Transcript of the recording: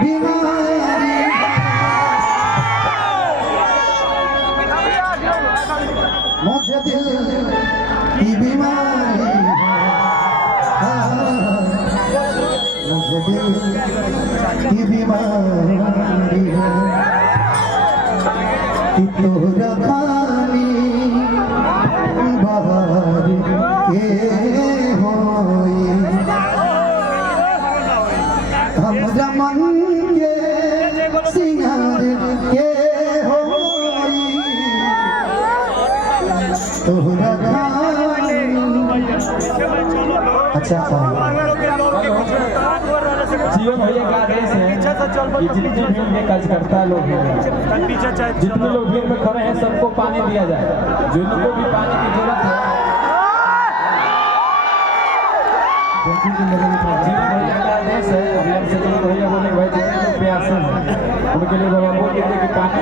बीमारी मुझे दिल की बीमारी मुझे दिल की बीमारी है कि तो रखानी बाहर के होई हम रमन के सिंगार के होई तो रखानी। अच्छा जीवन भैया का आदेश है कि जितने भीड़ में कार्यकर्ता लोग हैं, जितने लोग भीड़ में खड़े हैं, सबको पानी दिया जाए। जिनको भी पानी की जरूरत है, जीवन भैया का आदेश है। अभी हमसे जीवन भैया बोले भाई जितने लोग प्यासे हैं उनके लिए बाबा बोल देते कि पानी